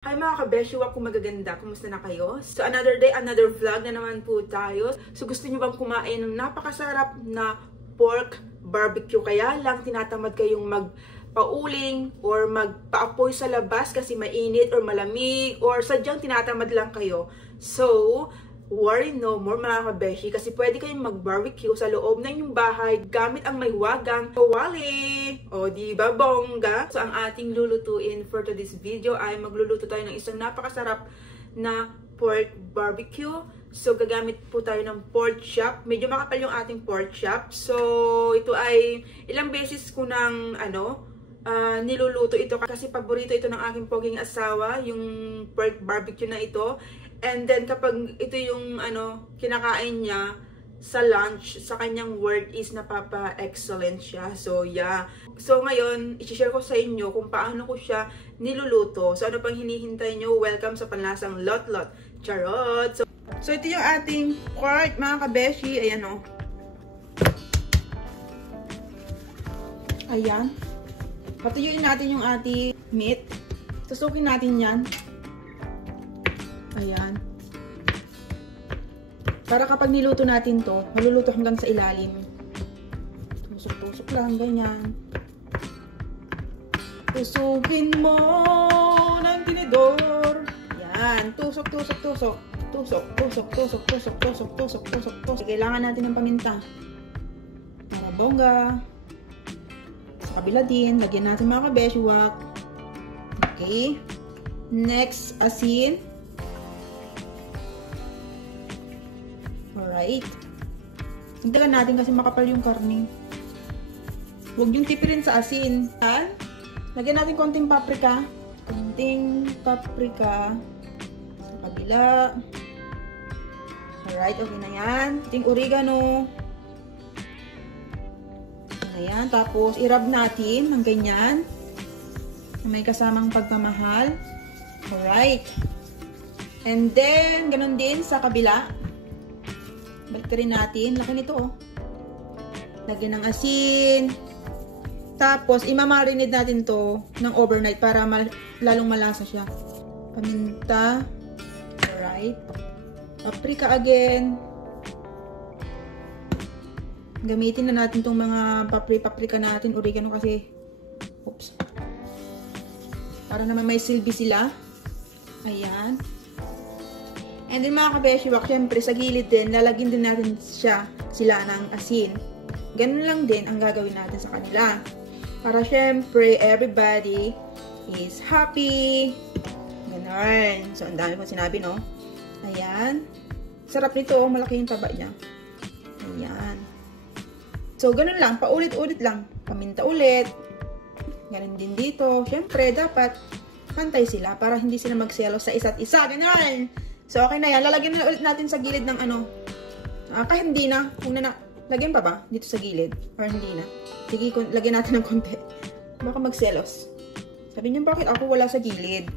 Hi mga kabeshiwa, kung magaganda, kumusta na kayo? So another day, another vlog na naman po tayo. So gusto niyo bang kumain ng napakasarap na pork barbecue? Kaya lang tinatamad kayong magpauling or magpaapoy sa labas kasi mainit or malamig or sadyang tinatamad lang kayo. So worry no more mga kabeshi kasi pwede kayong mag-barbecue sa loob ng inyong bahay gamit ang may wagang kawali. O di ba bongga? So ang ating lulutuin for today's video ay magluluto tayo ng isang napakasarap na pork barbecue. So gagamit po tayo ng pork chop. Medyo makapal yung ating pork chop. So ito ay ilang beses ko nang niluluto ito kasi paborito ito ng aking poging asawa, yung pork barbecue na ito. And then kapag ito yung kinakain niya sa lunch, sa kanyang work is napapa-excellent siya. So yeah. So ngayon, i-share ko sa inyo kung paano ko siya niluluto. So ano pang hinihintay nyo? Welcome sa Panlasang Lot-Lot. Charot! So ito yung ating pork mga kabeshi. Ayan o. Ayan. Patuyuin natin yung ating meat. Tusukin natin yan. Ayan. Para kapag niluto natin to, maluluto hanggang sa ilalim. Tusok-tusok lang, ganyan. Tusukin mo ng tinidor. Ayan. Tusok. Kailangan natin ng paminta. Para bongga. Sa kabila din, lagyan natin mga kabeshiwak. Okay. Next, asin. Alright. Hintagan natin kasi makapal yung karne. Huwag yung tipirin sa asin. Lagyan natin konting paprika. Sa kabila. Alright, okay na yan. Konting oregano. Ayan. Tapos, i-rub natin ng ganyan. May kasamang pagmamahal. Alright. And then, ganun din sa kabila. Baliktarin natin. Laki nito, oh. Lagyan ng asin. Tapos, imamarinate natin to ng overnight para lalong malasa siya. Paminta. Alright. Paprika again. Gamitin na natin tong mga paprika natin. Oregano kasi. Oops. Para naman may silbi sila. Ayan. And then mga kabeshiwak, syempre sa gilid din, lalagyan din natin sila ng asin. Ganun lang din ang gagawin natin sa kanila. Para syempre, everybody is happy. Ganun. So, ang dami kong sinabi, no? Ayan. Sarap nito, malaki yung taba niya. Ayan. So, ganun lang. Paulit-ulit lang. Paminta ulit. Ganun din dito. Syempre, dapat pantay sila para hindi sila magselos sa isa't isa. Ganun. So, okay na yan. Lalagyan na ulit natin sa gilid ng kahit hindi na. Kung lagyan pa ba? Dito sa gilid. Or hindi na. Sige, lagyan natin ng konti. Baka magselos. Sabi niyo, bakit ako wala sa gilid?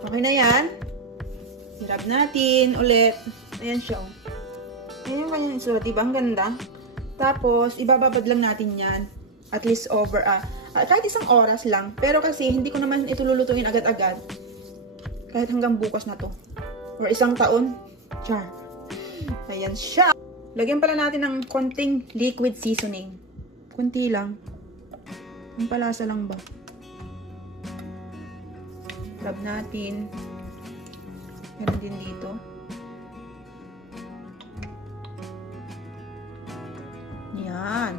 Okay na yan. Hirap natin ulit. Ayan siya. Ayan yung kanyang isulat. Diba? Ang ganda. Tapos, ibababad lang natin yan. At least over, kahit isang oras lang. Pero kasi, hindi ko naman ito lulutuin agad-agad. Kahit hanggang bukas na to. Or isang taon. Char. Ayan siya. Lagyan pala natin ng konting liquid seasoning. Kunti lang. Ang palasa lang ba? Rub natin. Ganun din dito. Yan.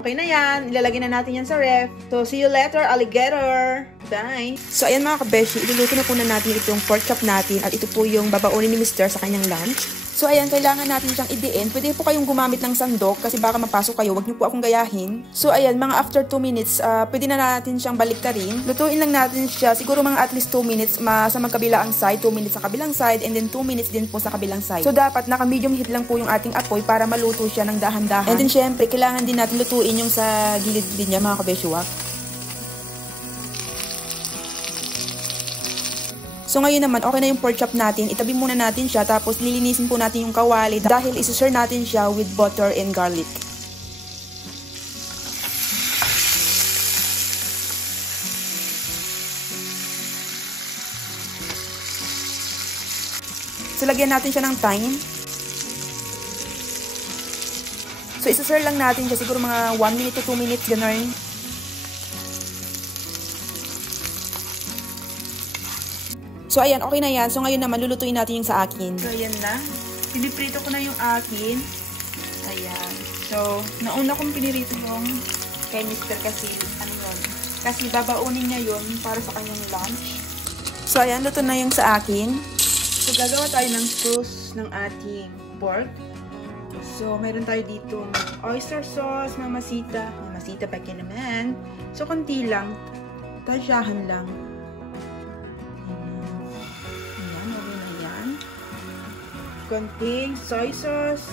Okay na yan. Ilalagay na natin yan sa ref. So, see you later, alligator. Bye! So, ayan mga kabeshi, iluluto na po na natin itong pork chop natin at ito po yung babaunin ni Mr. sa kanyang lunch. So, ayan, kailangan natin siyang idiin. Pwede po kayong gumamit ng sandok kasi baka mapasok kayo. Huwag niyo po akong gayahin. So, ayan, mga after 2 minutes, pwede na natin siyang baliktarin. Lutuin lang natin siya. Siguro mga at least 2 minutes sa magkabilaang side, 2 minutes sa kabilang side, and then 2 minutes din po sa kabilang side. So, dapat naka-medium heat lang po yung ating apoy para maluto siya ng dahan-dahan. And then, syempre, kailangan din natin lutuin yung sa gilid din niya, mga kabeshiwak. So ngayon naman, okay na yung pork chop natin. Itabi muna natin siya, tapos lilinisin po natin yung kawali dahil isi-serve natin siya with butter and garlic. So, lagyan natin siya ng thyme. So, isa-stir lang natin siya. Siguro mga 1 minute to 2 minutes, gano'n. So, ayan. Okay na yan. So, ngayon naman, lulutuin natin yung sa akin. So, ayan na. Piniprito ko na yung akin. Ayan. So, nauna kong pinirito yung kay Mr. kasi, ano yun? Kasi babaunin niya yun para sa kanyang lunch. So, ayan. Luto na yung sa akin. So, gagawa tayo ng sauce ng ating pork. So, mayroon tayo dito oyster sauce, mamasita. Mamasita pa ka naman. So, konti lang. Tasyahan lang. Ayan, okay na yan. Konting soy sauce.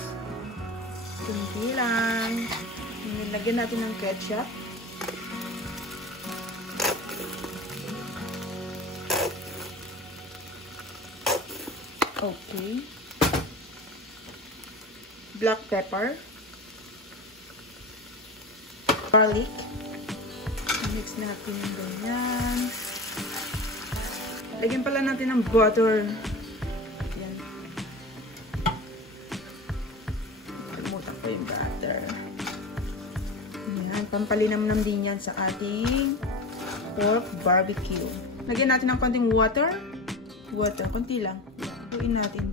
Konti lang. Nilagyan natin ng ketchup. Okay. Black pepper. Garlic. Mix natin yung ganyan. Lagyan pala natin ng butter. Yan. Kalimutan ko yung butter. Yan. Pampalinamnam din yan sa ating pork barbecue. Lagyan natin ng konting water. Water. Konti lang. Haluin natin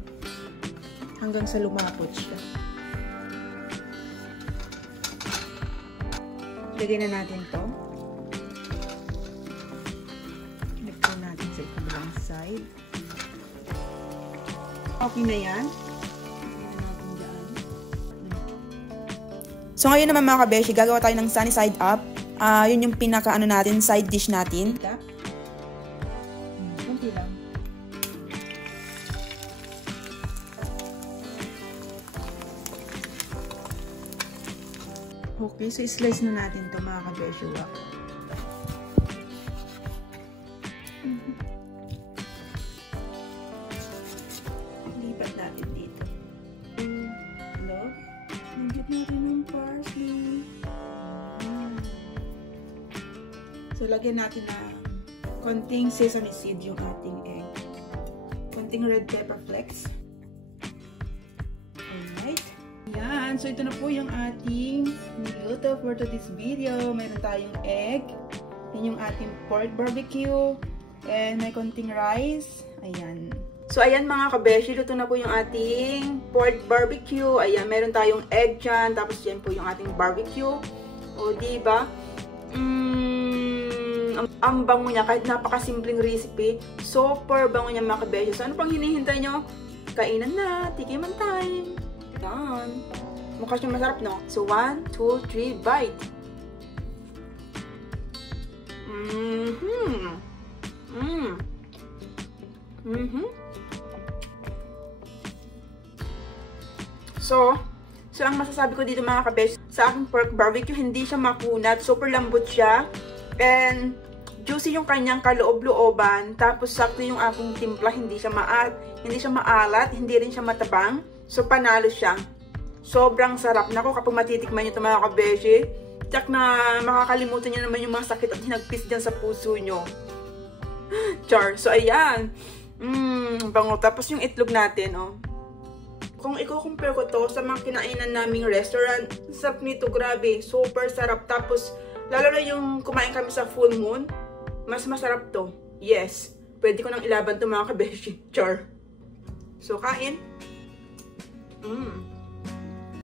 hanggang sa lumapot siya. Lagay na natin to. Lagay natin sa ibang side. Okay na yan. Lagay na natin dyan. So, ngayon naman mga kabeshi, gagawa tayo ng sunny side up. Yun yung pinaka-ano natin, side dish natin. Kunti lang. Okay, so slice na natin ito mga kabeshua. Lipat natin dito. Hello? Lagyan natin ng parsley. So, lagyan natin na konting sesame seed yung ating egg. Konting red pepper flakes. Alright. Yan. So, ito na po yung ating niluto for today's video. Mayroon tayong egg. Yan yung ating pork barbecue. And may konting rice. Ayan. So, ayan mga kabeshi. Luto na po yung ating pork barbecue. Ayan. Meron tayong egg dyan. Tapos yan po yung ating barbecue. O, diba? Ang bango niya. Kahit napakasimpleng recipe. Super bango niya mga kabeshi. So, ano pang hinihintay nyo? Kainan na. Tikiman time. Yan. Mukha siyang masarap, no? So, 1, 2, 3, bite! So, ang masasabi ko dito mga kabesh, sa aking pork barbecue, hindi siya makunat. Super lambot siya. And, juicy yung kanyang kaloob-looban. Tapos, sakto yung aking timpla. Hindi siya maalat. Hindi rin siya matabang. So, panalo siya. Sobrang sarap. Naku, kapag matitikman nyo ito mga kabeshi, tsak na makakalimutan nyo naman yung mga sakit at hinagpis dyan sa puso nyo. Char. So, ayan. Bango. Tapos yung itlog natin, oh. Kung i-compare ko to sa mga kinainan naming restaurant, sarap nito, grabe. Super sarap. Tapos, lalo na yung kumain kami sa full moon, mas masarap to. Yes. Pwede ko nang ilaban to mga kabeshi. Char. So, kain.